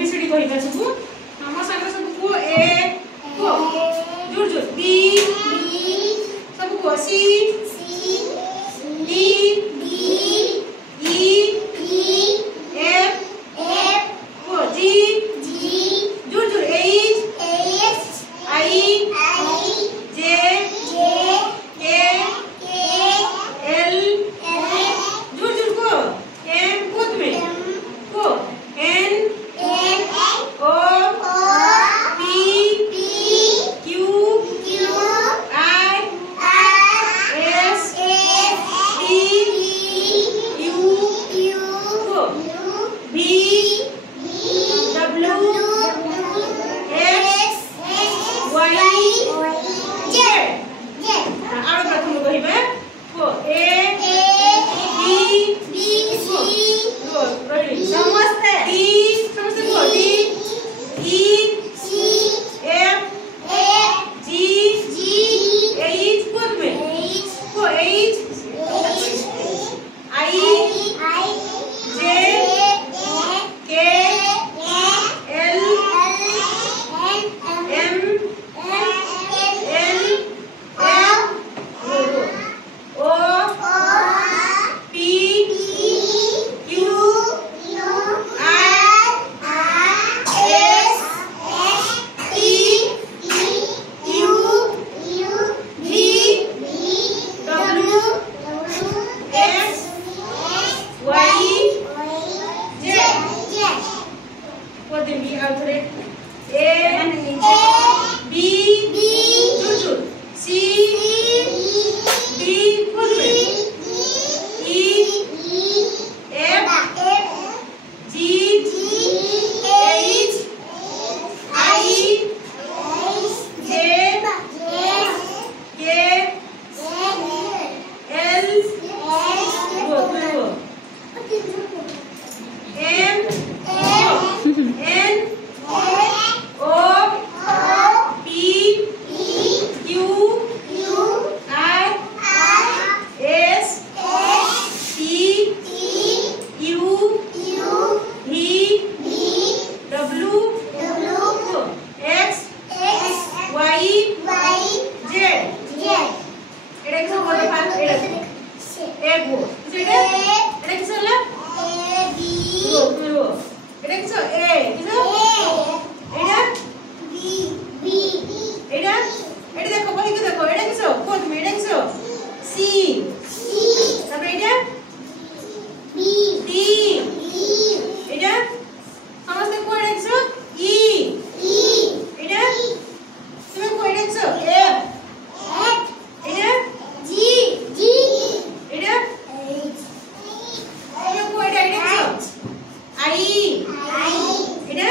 ABCD कहिबा सब हम संग सब को ए को जुर जुर बी सब को सी डी ई एफ को जी जुर जुर H I J K L जुर जुर को एम को में को N O P Q R S T U को V W X Y Z आरो प्रथम कहिबा को ए बी को रही समस्ते डी समस्ते को D E F G H को H I J K L M N O P Q R S T U V W X Y Z को देबी आउथरे ए बी जुजु सी डी कोदे E F G H I J K L गो M N O P Q R S T U V W X Y Z एटा किस बोल पा एटा ए गो जेडे एटा किस होला ए बी गो एटा किस ए किस एटा बी एटा एटा देखो बही के देखो एटा किस कोद में एटा किस सी तब एटा बी डी एटा समस्त को एटा किस ई एटा तुम को एटा किस एफ एटा जी एटा तुम को एटा किस आई एटा